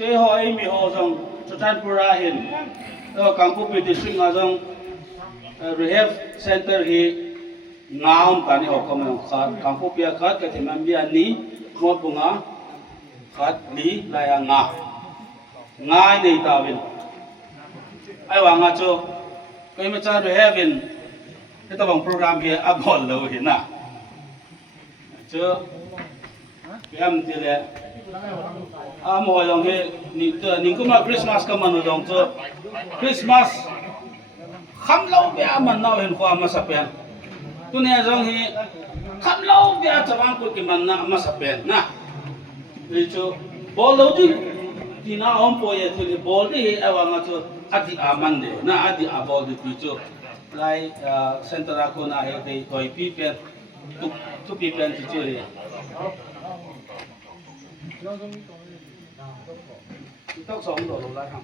เจ้าไอ้มีหัวจงสุดท้ายพูดเห็นแล้วกังฟูปีดิสตริกงาจงrehab center ที่งามตอนนี้ออกมาขาดกังฟูปีขาดก็ที่มันมีอันนี้หมดบุงาขาดลีลายง่ายในตาวินไอ้วางอาโจก็ยังไม่จ้า rehab วินที่ต้องโปรแกรมเกี่ยวกับบอลเลยเห็นนะเจ้าเปี่ยมทีเดียวมวยลงให้นี่ก็มาคริสต์มาสก็มันลงเจ้าคริสต์มาสคำเล่าเบียมันน่าเห็นความมาสับเปลี่ยนตัวนี้จงให้คำเล่าเบียจะวางกุกิมันน่ามาสับเปลี่ยนนะนี่เจ้าบอลเราที่น่าอมป่วยที่บอลที่ไอ้วางเจ้าอดีอามันเดียวนะอดีอาบอลที่เจ้าไล่เซ็นเตอร์คนอาเหตุตัวปีเป็นทุกปีเป็นที่เจ้าเลยต้อง2 ดอลลาร์ครับ